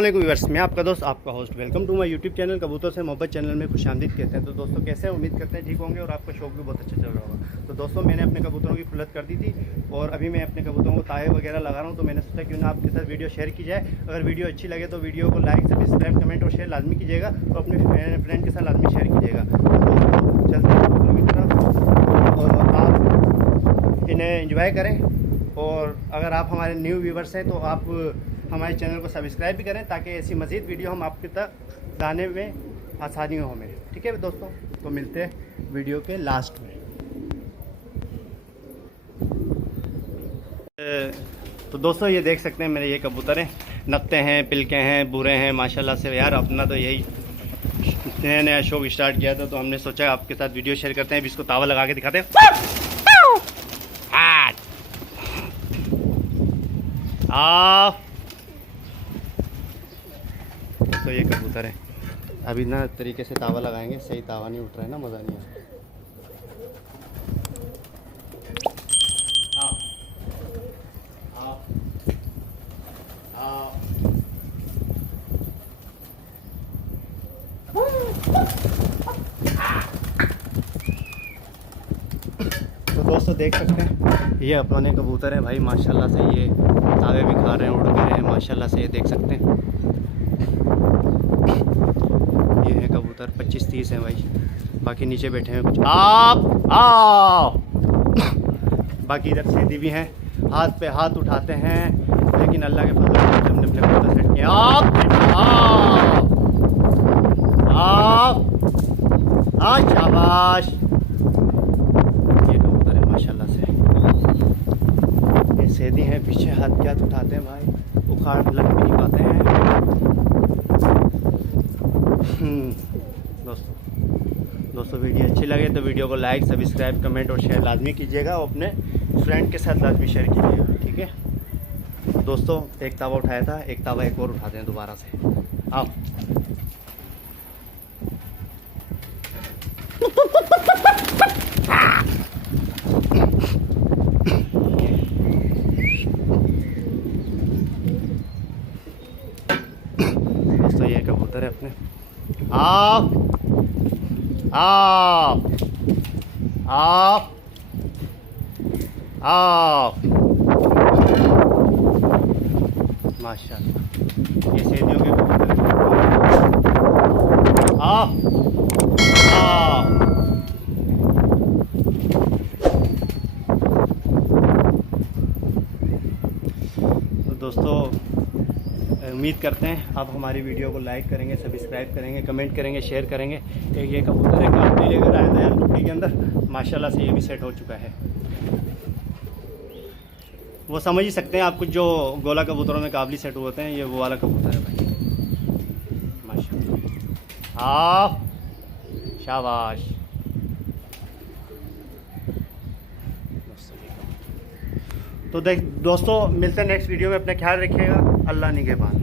अस्सलाम व्यूअर्स, मैं आपका दोस्त आपका host. Welcome to my YouTube channel कबूतर से मोहब्बत चैनल में खुशामदीद कहते हैं। तो दोस्तों कैसे हैं, उम्मीद करते हैं ठीक होंगे और आपका शौक भी बहुत अच्छा चल रहा होगा। तो दोस्तों मैंने अपने कबूतरों की खुलत कर दी थी और अभी मैं अपने कबूतरों को ताए वगैरह लगा रहा हूँ। तो मैंने सोचा क्यों ना आपके साथ वीडियो शेयर की जाए। अगर वीडियो अच्छी लगे तो वीडियो को लाइक सब्सक्राइब कमेंट और शेयर लाजमी कीजिएगा और अपने फ्रेंड के साथ लाजमी शेयर कीजिएगा। तो दोस्तों चलते हैं कबूतरों की तरफ और आप इन्हें एंजॉय करें। और अगर आप हमारे न्यू व्यूवर्स हैं तो आप हमारे चैनल को सब्सक्राइब भी करें ताकि ऐसी मज़ीद वीडियो हम आपके तक लाने में आसानी हो हमें। ठीक है दोस्तों, तो मिलते हैं वीडियो के लास्ट में। तो दोस्तों ये देख सकते हैं मेरे ये कबूतर हैं, नकते हैं, पिलके हैं, बुरे हैं माशाल्लाह से। यार अपना तो यही नया नया शौक स्टार्ट किया था तो हमने सोचा आपके साथ वीडियो शेयर करते हैं। अभी इसको तावा लगा के दिखाते हैं। तो ये कबूतर है, अभी ना तरीके से तावा लगाएंगे। सही तावा नहीं उठ रहा है ना, मज़ा नहीं है। तो दोस्तों देख सकते हैं ये अपने कबूतर हैं भाई माशाल्लाह से। ये तावे भी खा रहे हैं, उड़ भी रहे हैं माशाल्लाह से। ये देख सकते हैं ये है कबूतर 25-30 हैं भाई। बाकी नीचे बैठे हैं कुछ आप आओ। बाकी इधर सीधी भी हैं, हाथ पे हाथ उठाते हैं, लेकिन अल्लाह के फजल से हमने अपने कबूतर सेट किया। आप शाबाश। ये कबूतर है माशाल्लाह से। ये सीधी हैं, पीछे हाथ क्या उठाते हैं भाई, उखाड़ लग भी नहीं पाते हैं। दोस्तों वीडियो अच्छी लगे तो वीडियो को लाइक सब्सक्राइब कमेंट और शेयर लाजमी कीजिएगा और अपने फ्रेंड के साथ लाजमी शेयर कीजिएगा। ठीक है दोस्तों, एक तावा उठाया था, एक तावा एक और उठाते हैं दोबारा से। आओ दोस्तों ये कबूतर है अपने। आप आप आप आप माशाल्लाह ये सेदियों के कबूतर आप आप। तो दोस्तों उम्मीद करते हैं आप हमारी वीडियो को लाइक करेंगे, सब्सक्राइब करेंगे, कमेंट करेंगे, शेयर करेंगे। एक ये कबूतर है काबली लेकर आया था यार टुकड़ी के अंदर, माशाल्लाह से ये भी सेट हो चुका है। वो समझ ही सकते हैं आप, कुछ जो गोला कबूतरों में काबली सेट होते हैं, ये वो वाला कबूतर है भाई माशाल्लाह। आप शाबाश। तो दोस्तों मिलते हैं नेक्स्ट वीडियो में। अपना ख्याल रखिएगा। अल्लाह निगहबान।